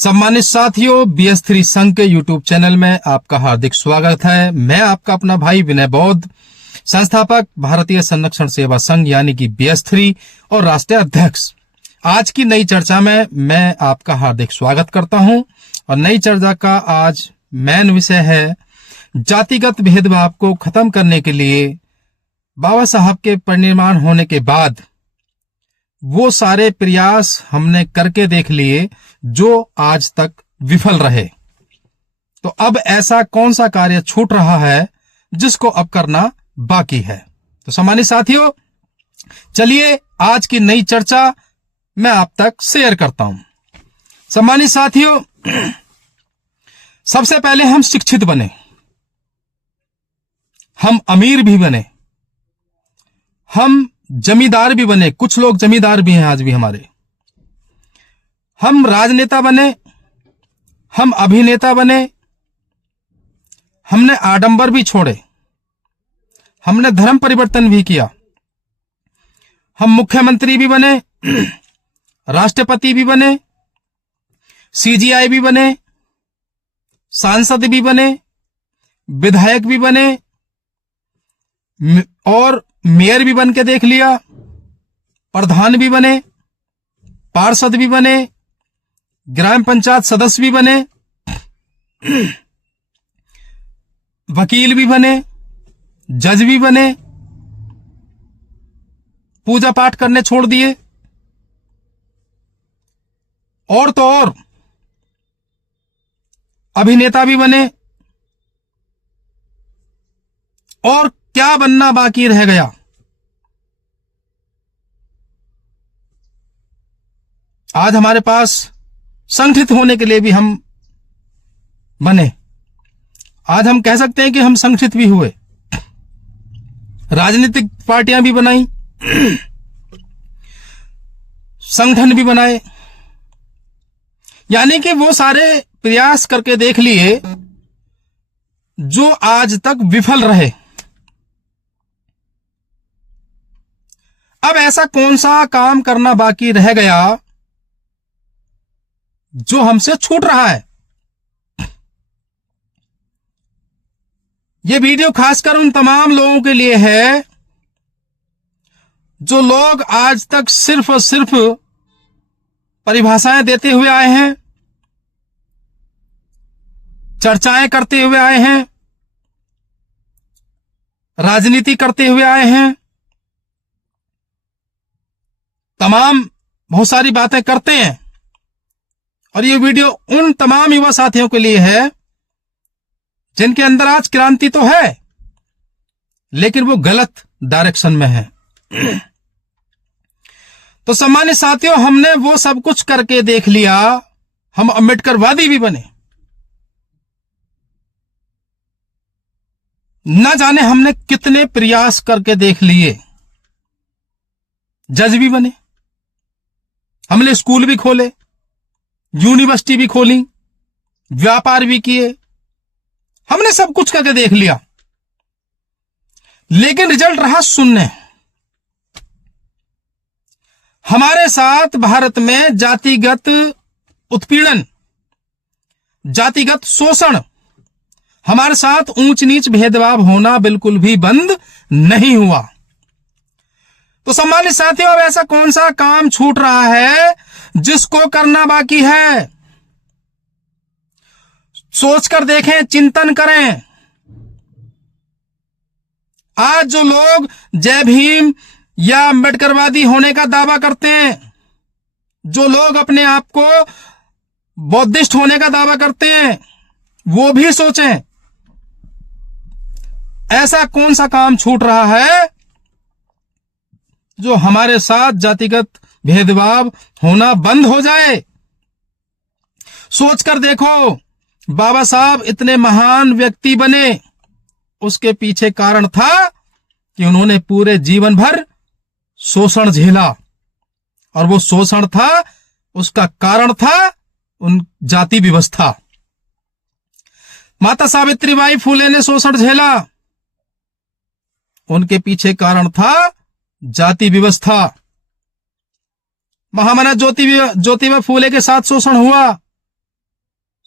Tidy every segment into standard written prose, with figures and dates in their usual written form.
सम्मानित साथियों, BS3 संघ के YouTube चैनल में आपका हार्दिक स्वागत है। मैं आपका अपना भाई विनय बौद्ध, संस्थापक भारतीय संरक्षण सेवा संघ यानी कि BS3 और राष्ट्रीय अध्यक्ष। आज की नई चर्चा में मैं आपका हार्दिक स्वागत करता हूं और नई चर्चा का आज मेन विषय है जातिगत भेदभाव को खत्म करने के लिए बाबा साहब के परिनिर्वाण होने के बाद वो सारे प्रयास हमने करके देख लिए जो आज तक विफल रहे। तो अब ऐसा कौन सा कार्य छूट रहा है जिसको अब करना बाकी है। तो सम्मानित साथियों, चलिए आज की नई चर्चा मैं आप तक शेयर करता हूं। सम्मानित साथियों, सबसे पहले हम शिक्षित बने, हम अमीर भी बने, हम जमींदार भी बने। कुछ लोग जमींदार भी हैं आज भी हमारे। हम राजनेता बने, हम अभिनेता बने, हमने आडंबर भी छोड़े, हमने धर्म परिवर्तन भी किया, हम मुख्यमंत्री भी बने, राष्ट्रपति भी बने, CGI भी बने, सांसद भी बने, विधायक भी बने और मेयर भी बन के देख लिया, प्रधान भी बने, पार्षद भी बने, ग्राम पंचायत सदस्य भी बने, वकील भी बने, जज भी बने, पूजा पाठ करने छोड़ दिए और तो और अभिनेता भी बने। और क्या बनना बाकी रह गया? आज हमारे पास संगठित होने के लिए भी हम बने। आज हम कह सकते हैं कि हम संगठित भी हुए, राजनीतिक पार्टियां भी बनाई, संगठन भी बनाए, यानी कि वो सारे प्रयास करके देख लिए जो आज तक विफल रहे। अब ऐसा कौन सा काम करना बाकी रह गया जो हमसे छूट रहा है? यह वीडियो खासकर उन तमाम लोगों के लिए है जो लोग आज तक सिर्फ और सिर्फ परिभाषाएं देते हुए आए हैं, चर्चाएं करते हुए आए हैं, राजनीति करते हुए आए हैं, तमाम बहुत सारी बातें करते हैं। और ये वीडियो उन तमाम युवा साथियों के लिए है जिनके अंदर आज क्रांति तो है लेकिन वो गलत डायरेक्शन में है। तो सम्मानित साथियों, हमने वो सब कुछ करके देख लिया, हम अम्बेडकरवादी भी बने, न जाने हमने कितने प्रयास करके देख लिए, जज भी बने, हमने स्कूल भी खोले, यूनिवर्सिटी भी खोली, व्यापार भी किए, हमने सब कुछ करके देख लिया, लेकिन रिजल्ट रहा शून्य। हमारे साथ भारत में जातिगत उत्पीड़न, जातिगत शोषण, हमारे साथ ऊंच नीच भेदभाव होना बिल्कुल भी बंद नहीं हुआ। तो सम्मानित साथियों, अब ऐसा कौन सा काम छूट रहा है जिसको करना बाकी है? सोचकर देखें, चिंतन करें। आज जो लोग जय भीम या अम्बेडकरवादी होने का दावा करते हैं, जो लोग अपने आप को बौद्धिस्ट होने का दावा करते हैं, वो भी सोचें ऐसा कौन सा काम छूट रहा है जो हमारे साथ जातिगत भेदभाव होना बंद हो जाए। सोचकर देखो, बाबा साहब इतने महान व्यक्ति बने, उसके पीछे कारण था कि उन्होंने पूरे जीवन भर शोषण झेला, और वो शोषण था, उसका कारण था उन जाति व्यवस्था। माता सावित्रीबाई फुले ने शोषण झेला, उनके पीछे कारण था जाति व्यवस्था। महामना ज्योतिबा फूले के साथ शोषण हुआ,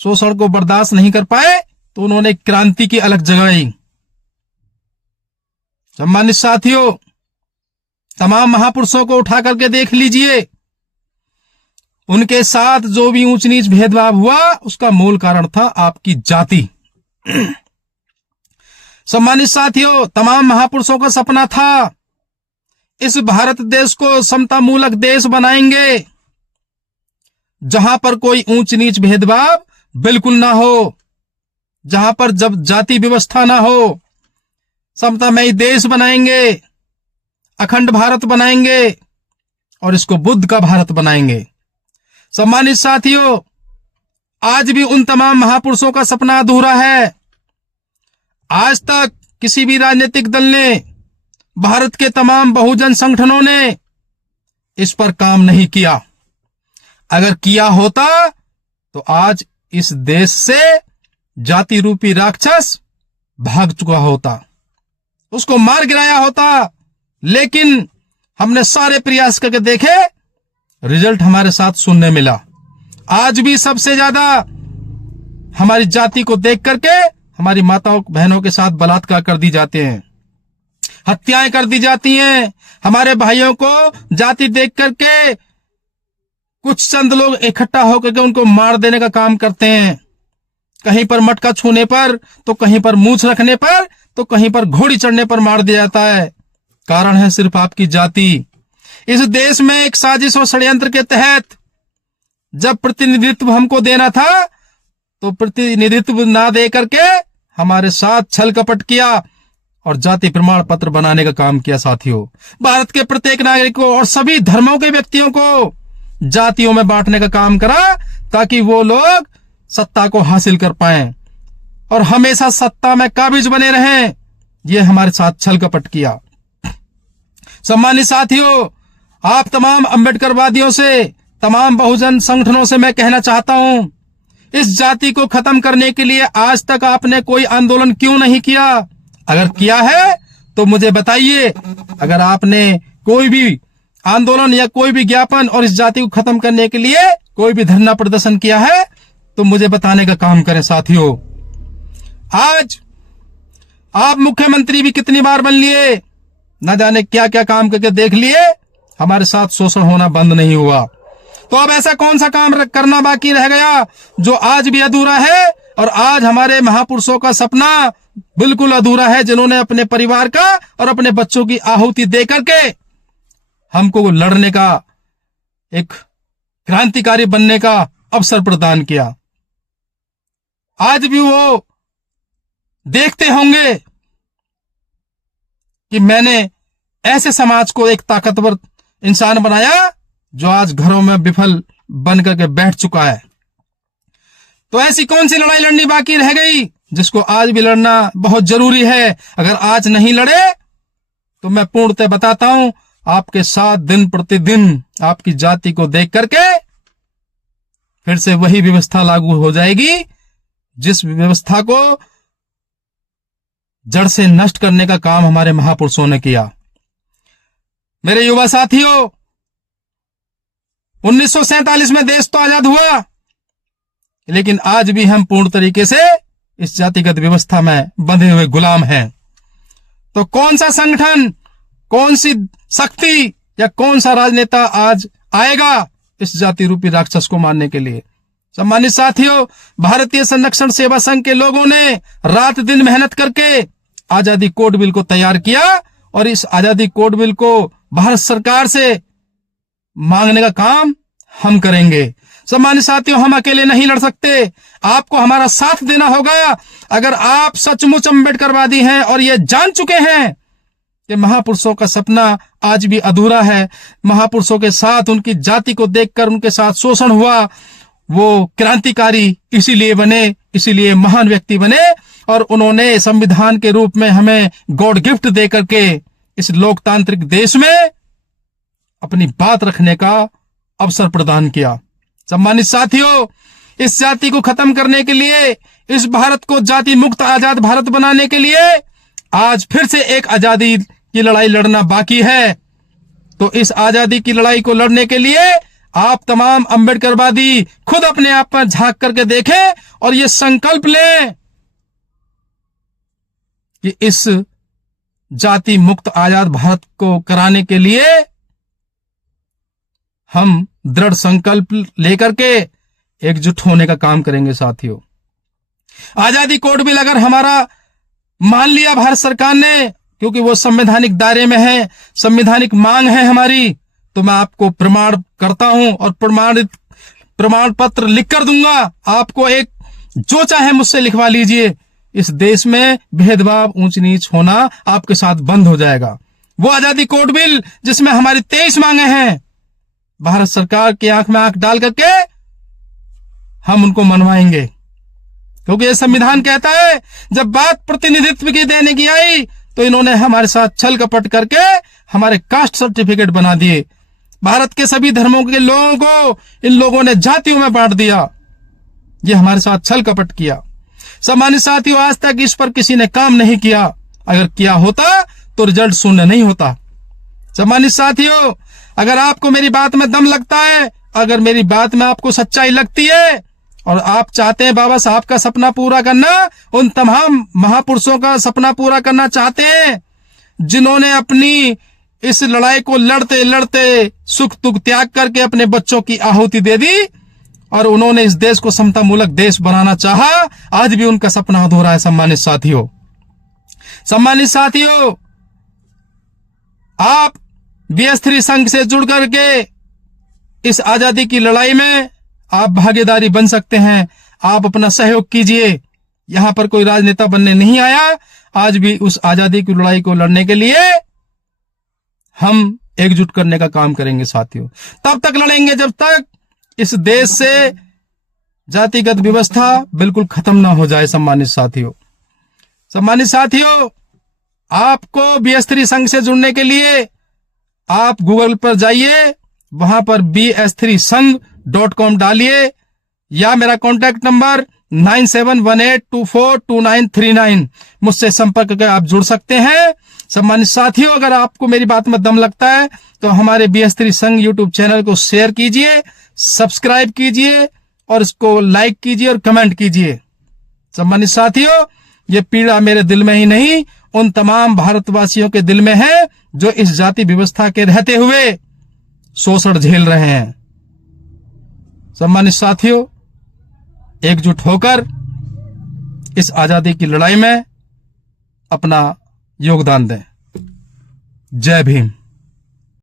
शोषण को बर्दाश्त नहीं कर पाए तो उन्होंने क्रांति की अलग जगाई। सम्मानित साथियों, तमाम महापुरुषों को उठा करके देख लीजिए, उनके साथ जो भी ऊंच नीच भेदभाव हुआ उसका मूल कारण था आपकी जाति। सम्मानित साथियों, तमाम महापुरुषों का सपना था इस भारत देश को समता मूलक देश बनाएंगे, जहां पर कोई ऊंच नीच भेदभाव बिल्कुल ना हो, जहां पर जब जाति व्यवस्था ना हो, समतामयी देश बनाएंगे, अखंड भारत बनाएंगे और इसको बुद्ध का भारत बनाएंगे। सम्मानित साथियों, आज भी उन तमाम महापुरुषों का सपना अधूरा है। आज तक किसी भी राजनीतिक दल ने, भारत के तमाम बहुजन संगठनों ने इस पर काम नहीं किया। अगर किया होता तो आज इस देश से जाति रूपी राक्षस भाग चुका होता, उसको मार गिराया होता। लेकिन हमने सारे प्रयास करके देखे, रिजल्ट हमारे साथ सुनने मिला। आज भी सबसे ज्यादा हमारी जाति को देख करके हमारी माताओं बहनों के साथ बलात्कार कर दी जाते हैं, हत्याएं कर दी जाती हैं। हमारे भाइयों को जाति देख करके कुछ चंद लोग इकट्ठा होकर के उनको मार देने का काम करते हैं। कहीं पर मटका छूने पर, तो कहीं पर मूंछ रखने पर, तो कहीं पर घोड़ी चढ़ने पर मार दिया जाता है। कारण है सिर्फ आपकी जाति। इस देश में एक साजिश और षड्यंत्र के तहत जब प्रतिनिधित्व हमको देना था तो प्रतिनिधित्व ना दे करके हमारे साथ छल कपट किया और जाति प्रमाण पत्र बनाने का काम किया। साथियों, भारत के प्रत्येक नागरिक को और सभी धर्मों के व्यक्तियों को जातियों में बांटने का काम करा ताकि वो लोग सत्ता को हासिल कर पाएं और हमेशा सत्ता में काबिज बने रहें। ये हमारे साथ छल कपट किया। सम्मानित साथियों, आप तमाम अम्बेडकरवादियों से, तमाम बहुजन संगठनों से मैं कहना चाहता हूं, इस जाति को खत्म करने के लिए आज तक आपने कोई आंदोलन क्यों नहीं किया? अगर किया है तो मुझे बताइए। अगर आपने कोई भी आंदोलन या कोई भी ज्ञापन और इस जाति को खत्म करने के लिए कोई भी धरना प्रदर्शन किया है तो मुझे बताने का काम करें। साथियों, आज आप मुख्यमंत्री भी कितनी बार बन लिए, न जाने क्या क्या काम करके देख लिए, हमारे साथ शोषण होना बंद नहीं हुआ। तो अब ऐसा कौन सा काम करना बाकी रह गया जो आज भी अधूरा है? और आज हमारे महापुरुषों का सपना बिल्कुल अधूरा है, जिन्होंने अपने परिवार का और अपने बच्चों की आहुति दे करके हमको लड़ने का, एक क्रांतिकारी बनने का अवसर प्रदान किया। आज भी वो देखते होंगे कि मैंने ऐसे समाज को एक ताकतवर इंसान बनाया जो आज घरों में विफल बन करके बैठ चुका है। तो ऐसी कौन सी लड़ाई लड़नी बाकी रह गई जिसको आज भी लड़ना बहुत जरूरी है? अगर आज नहीं लड़े तो मैं पूर्णतः बताता हूं, आपके साथ दिन प्रतिदिन आपकी जाति को देख करके फिर से वही व्यवस्था लागू हो जाएगी जिस व्यवस्था को जड़ से नष्ट करने का काम हमारे महापुरुषों ने किया। मेरे युवा साथियों, 1947 में देश तो आजाद हुआ, लेकिन आज भी हम पूर्ण तरीके से इस जातिगत व्यवस्था में बंधे हुए गुलाम हैं। तो कौन सा संगठन, कौन सी शक्ति या कौन सा राजनेता आज आएगा इस जाति रूपी राक्षस को मारने के लिए? सम्मानित साथियों, भारतीय संरक्षण सेवा संघ के लोगों ने रात दिन मेहनत करके आजादी कोड बिल को तैयार किया और इस आजादी कोड बिल को भारत सरकार से मांगने का काम हम करेंगे। सम्मानित साथियों, हम अकेले नहीं लड़ सकते, आपको हमारा साथ देना होगा। अगर आप सचमुच अम्बेडकरवादी हैं और ये जान चुके हैं कि महापुरुषों का सपना आज भी अधूरा है, महापुरुषों के साथ उनकी जाति को देखकर उनके साथ शोषण हुआ, वो क्रांतिकारी इसीलिए बने, इसीलिए महान व्यक्ति बने और उन्होंने संविधान के रूप में हमें गॉड गिफ्ट दे करके इस लोकतांत्रिक देश में अपनी बात रखने का अवसर प्रदान किया। सम्मानित साथियों, इस जाति को खत्म करने के लिए, इस भारत को जाति मुक्त आजाद भारत बनाने के लिए आज फिर से एक आजादी की लड़ाई लड़ना बाकी है। तो इस आजादी की लड़ाई को लड़ने के लिए आप तमाम अम्बेडकरवादी खुद अपने आप पर झांक करके देखें और ये संकल्प लें कि इस जाति मुक्त आजाद भारत को कराने के लिए हम दृढ़ संकल्प लेकर के एकजुट होने का काम करेंगे। साथियों, आजादी कोड बिल अगर हमारा मान लिया भारत सरकार ने, क्योंकि वो संवैधानिक दायरे में है, संवैधानिक मांग है हमारी, तो मैं आपको प्रमाण करता हूं और प्रमाण पत्र लिख कर दूंगा आपको। एक जो चाहे मुझसे लिखवा लीजिए, इस देश में भेदभाव ऊंच नीच होना आपके साथ बंद हो जाएगा। वो आजादी कोड बिल जिसमें हमारी 23 मांगे हैं, भारत सरकार की आंख में आंख डाल करके हम उनको मनवाएंगे, क्योंकि ये संविधान कहता है जब बात प्रतिनिधित्व की देने की आई तो इन्होंने हमारे साथ छल कपट करके हमारे कास्ट सर्टिफिकेट बना दिए। भारत के सभी धर्मों के लोगों को इन लोगों ने जातियों में बांट दिया। ये हमारे साथ छल कपट किया। सम्मानित साथियों, आज तक इस पर किसी ने काम नहीं किया। अगर किया होता तो रिजल्ट शून्य नहीं होता। सम्मानित साथियों, अगर आपको मेरी बात में दम लगता है, अगर मेरी बात में आपको सच्चाई लगती है और आप चाहते हैं बाबा साहब का सपना पूरा करना, उन तमाम महापुरुषों का सपना पूरा करना चाहते हैं जिन्होंने अपनी इस लड़ाई को लड़ते लड़ते सुख दुख त्याग करके अपने बच्चों की आहुति दे दी और उन्होंने इस देश को समता मूलक देश बनाना चाहा, आज भी उनका सपना अधूरा है। सम्मानित साथियों, आप BS3 संघ से जुड़ करके इस आजादी की लड़ाई में आप भागीदारी बन सकते हैं। आप अपना सहयोग कीजिए। यहां पर कोई राजनेता बनने नहीं आया। आज भी उस आजादी की लड़ाई को लड़ने के लिए हम एकजुट करने का काम करेंगे। साथियों, तब तक लड़ेंगे जब तक इस देश से जातिगत व्यवस्था बिल्कुल खत्म ना हो जाए। सम्मानित साथियों, आपको BS3 संघ से जुड़ने के लिए आप गूगल पर जाइए, वहां पर bs3sangh.com डालिए या मेरा कॉन्टैक्ट नंबर 9718242939 मुझसे संपर्क करके आप जुड़ सकते हैं। सम्मानित साथियों, अगर आपको मेरी बात में दम लगता है तो हमारे BS3 संघ YouTube चैनल को शेयर कीजिए, सब्सक्राइब कीजिए और इसको लाइक कीजिए और कमेंट कीजिए। सम्मानित साथियों, ये पीड़ा मेरे दिल में ही नहीं, उन तमाम भारतवासियों के दिल में है जो इस जाति व्यवस्था के रहते हुए शोषण झेल रहे हैं। सम्मानित साथियों, एकजुट होकर इस आजादी की लड़ाई में अपना योगदान दें। जय भीम।